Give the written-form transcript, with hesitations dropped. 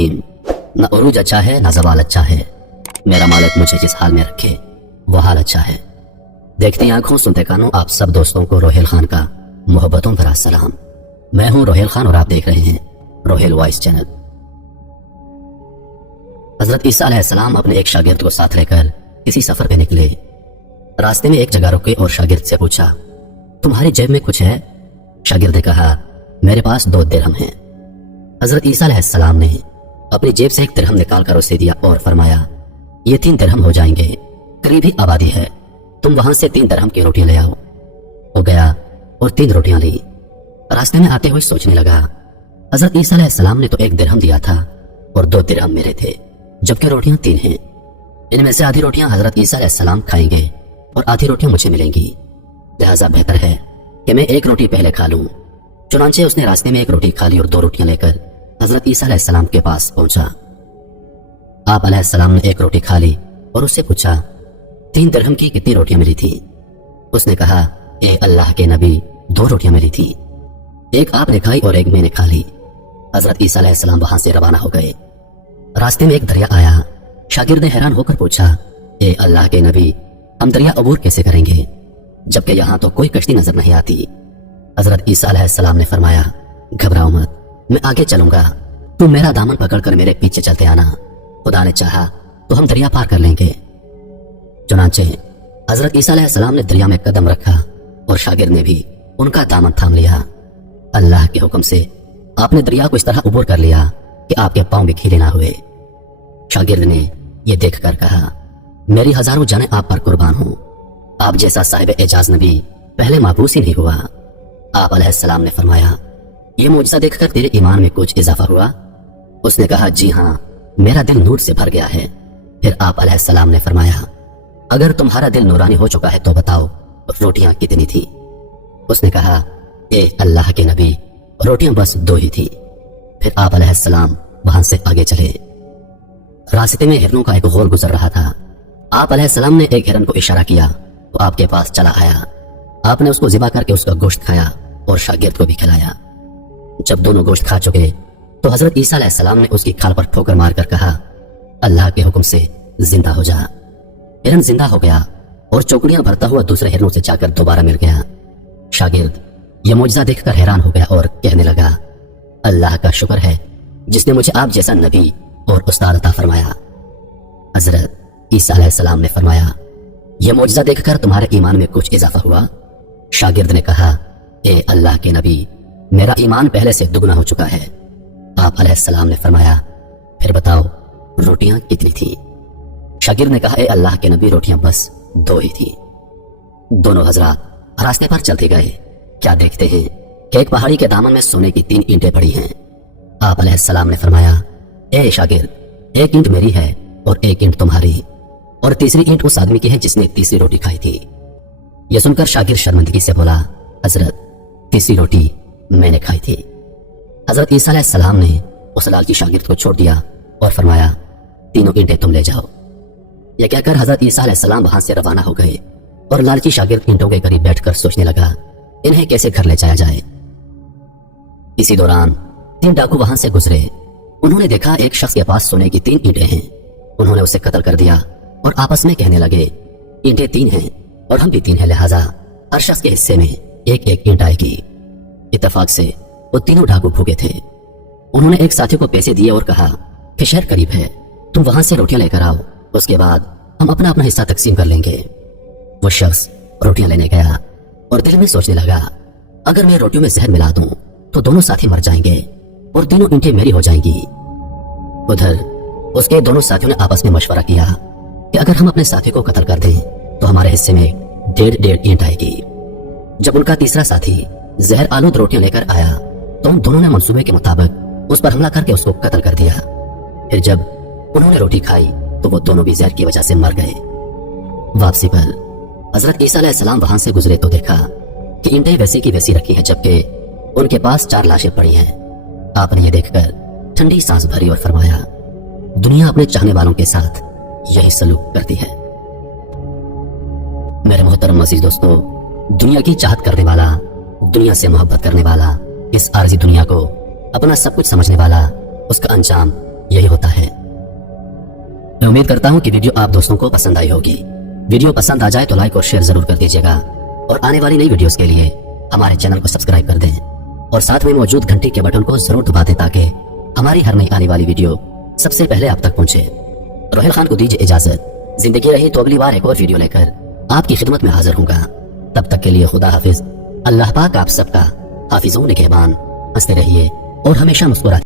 रहीम। न उरूज अच्छा है न ज़वाल अच्छा है, मेरा मालिक मुझे जिस हाल में रखे वो हाल अच्छा है। देखती आंखों सुनते कानों आप सब दोस्तों को रोहेल खान का मोहब्बतों भरा सलाम। मैं हूं रोहेल खान और आप देख रहे हैं रोहेल वॉइस चैनल। हजरत ईसा अलैहिस्सलाम अपने एक शागिर्द को साथ लेकर किसी सफर पे निकले। रास्ते में एक जगह रुके और शागिर्द से पूछा, तुम्हारी जेब में कुछ है? शागिर्द ने कहा, मेरे पास 2 दिरहम हैं। हजरत ईसा अलैहिस्सलाम ने अपनी जेब से 1 दिरहम निकाल कर उसे दिया और फरमाया, ये 3 दिरहम हो जाएंगे, करीबी आबादी है, तुम वहां से 3 दिरहम की रोटियां ले आओ। वो गया और 3 रोटियां ली। रास्ते में आते हुए सोचने लगा, हजरत ईसा अलैहिस्सलाम ने तो 1 दिरहम दिया था और 2 दिरहम मेरे थे, जबकि रोटियां 3 हैं। इनमें से आधी रोटियां हजरत ईसा अलैहिस्सलाम खाएंगे और आधी रोटियां मुझे मिलेंगी, लिहाजा बेहतर है कि मैं 1 रोटी पहले खा लूं। चुनांचे उसने रास्ते में 1 रोटी खा ली और 2 रोटियां लेकर हजरत ईसा अलैहिस्सलाम के पास पहुंचा। आप अलैहिस्सलाम ने 1 रोटी खा ली और उससे पूछा, 3 दिरहम की कितनी रोटियां मिली थी? उसने कहा, ए अल्लाह के नबी, 2 रोटियां मिली थी, 1 आपने खाई और 1 मैंने खा ली। हजरत ईसा अलैहिस्सलाम वहां से रवाना हो गए। रास्ते में एक दरिया आया। शागिर्द ने हैरान होकर पूछा, ए अल्लाह के नबी, हम दरिया अबूर कैसे करेंगे, जबकि यहां तो कोई कश्ती नजर नहीं आती? हजरत ईसा अलैहिस्सलाम ने फरमाया, घबराओ मत, मैं आगे चलूंगा, तुम मेरा दामन पकड़कर मेरे पीछे चलते आना, खुदा ने चाहा तो हम दरिया पार कर लेंगे। चुनांचे हजरत ईसा अलैहिस्सलाम ने दरिया में कदम रखा और शागिर्द ने भी उनका दामन थाम लिया। अल्लाह के हुक्म से आपने दरिया को इस तरह उबूर कर लिया कि आपके पांव भी खीले ना हुए। शागिर्द ने यह देखकर कहा, मेरी हजारों जानें आप पर कुर्बान हूं, आप जैसा साहिब एजाज नबी पहले माबूस ही नहीं हुआ। आप अलैहिस्सलाम ने फरमाया, ये मुजज़ा देखकर तेरे ईमान में कुछ इजाफा हुआ? उसने कहा, जी हां, मेरा दिल नूर से भर गया है। फिर आप अलैहिस्सलाम ने फरमाया, अगर तुम्हारा दिल नूरानी हो चुका है तो बताओ रोटियां कितनी थी? उसने कहा, ए अल्लाह के नबी, रोटियां बस 2 ही थी। फिर आप अलैहिस्सलाम वहां से आगे चले। रास्ते में हिरनों का एक गोल गुजर रहा था। आप अलैहिस्सलाम ने एक हिरन को इशारा किया तो आपके पास चला आया। आपने उसको ज़िबा करके उसका गोश्त खाया और शागिर्द को भी खिलाया। जब दोनों गोश्त खा चुके तो हजरत ईसा अलैहिस्सलाम ने उसकी खाल पर ठोकर मारकर कहा, अल्लाह के हुक्म से जिंदा हो जा। हिरन जिंदा हो गया और चौकड़ियां भरता हुआ दूसरे हिरनों से जाकर दोबारा मिल गया। शागिर्द यह मुजज़ा देखकर हैरान हो गया और कहने लगा, अल्लाह का शुक्र है जिसने मुझे आप जैसा नबी और उस्ताद अता फरमाया। हजरत ईसा अलैहिस्सलाम ने फरमाया, यह मुजज़ा देखकर तुम्हारे ईमान में कुछ इजाफा हुआ? शागिर्द ने कहा, ए अल्लाह के नबी, मेरा ईमान पहले से दुगना हो चुका है। आप अलैहिस्सलाम ने फरमाया, फिर बताओ रोटियां कितनी थी? शागिर्द ने कहा, ए अल्लाह के नबी, रोटियां बस 2 ही थी। दोनों हजरात रास्ते पर चलते गए। क्या देखते हैं कि एक पहाड़ी के दामन में सोने की 3 ईंटें पड़ी हैं। आप अलैहिस्सलाम ने फरमाया, ए शागिर्द, 1 ईंट मेरी है और 1 ईंट तुम्हारी, और तीसरी ईंट उस आदमी की है जिसने तीसरी रोटी खाई थी। यह सुनकर शागिर्द शर्मिंदगी से बोला, हजरत, तीसरी रोटी मैंने खाई थी। हजरत ईसा अलैहिस्सलाम ने उस लालची शागिर्द को छोड़ दिया और फरमाया, 3 ईंटें तुम ले जाओ। यह कहकर हजरत ईसा अलैहिस्सलाम वहां से रवाना हो गए और लालची शागिर्द ईंटों के करीब बैठकर सोचने लगा, इन्हें कैसे घर ले जाया जाए। इसी दौरान 3 डाकू वहां से गुजरे। उन्होंने देखा एक शख्स के पास सोने की 3 ईंटें हैं। उन्होंने उसे कत्ल कर दिया और आपस में कहने लगे, ईंटें 3 हैं और हम भी 3 हैं, लिहाजा हर शख्स के हिस्से में 1-1 ईंट आएगी। इत्तेफाक से वो तीनों डाकू भूखे थे। उन्होंने एक साथी को पैसे दिए और कहा कि शहर करीब है, तुम वहां से रोटियां लेकर आओ, उसके बाद हम अपना अपना हिस्सा तकसीम कर लेंगे। वो शख्स रोटियां लेने गया और दिल में सोचने लगा, अगर मैं रोटियों में जहर मिला दूं तो दोनों साथी मर जाएंगे और तीनों ईंटें मेरी हो जाएंगी। उधर उसके दोनों साथियों ने आपस में मशवरा किया कि अगर हम अपने साथी को कत्ल कर दें तो हमारे हिस्से में 1.5 ईंट आएगी। जब उनका तीसरा साथी जहर आलूद रोटियां लेकर आया तो उन दोनों ने मंसूबे के मुताबिक उस पर हमला करके उसको कत्ल कर दिया। फिर जब उन्होंने रोटी खाई तो वो दोनों भी जहर की वजह से मर गए। वापसी पर हजरत ईसा अलैहिस्सलाम वहां से गुजरे तो देखा कि ईंटें वैसी की वैसी रखी हैं, जबकि उनके पास 4 लाशें पड़ी हैं। आपने ये देखकर ठंडी सांस भरी और फरमाया, दुनिया अपने चाहने वालों के साथ यही सलूक करती है। मेरे मोहतरम अजीज दोस्तों, दुनिया की चाहत करने वाला, दुनिया से मोहब्बत करने वाला, इस आरज़ी दुनिया को अपना सब कुछ समझने वाला, उसका अंजाम यही होता है। मैं उम्मीद करता हूं कि वीडियो आप दोस्तों को पसंद आई होगी। वीडियो पसंद आ जाए तो लाइक और शेयर जरूर कर दीजिएगा और आने वाली नई वीडियोस के लिए हमारे चैनल को सब्सक्राइब कर दें और साथ में मौजूद घंटी के बटन को जरूर दबा दें ताकि हमारी हर नई आने वाली वीडियो सबसे पहले आप तक पहुंचे। रोहिल खान को दीजिए इजाजत। जिंदगी रही तो अगली बार एक और वीडियो लेकर आपकी खिदमत में हाजिर होऊंगा। तब तक के लिए खुदा हाफिज। अल्लाह पाक आप सबका हाफिज़ों निगहबान। हंसते रहिए और हमेशा मुस्कुराते